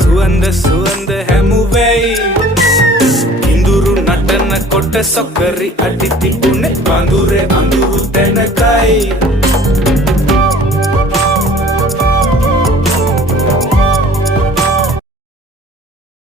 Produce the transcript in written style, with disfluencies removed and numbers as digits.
සුවඳ සුවඳ හැමුවෙයි ඉඳුරු නටන කොට සොකරි අඩි තිබුණේ වඳුරේ අඳුරු තැනකයි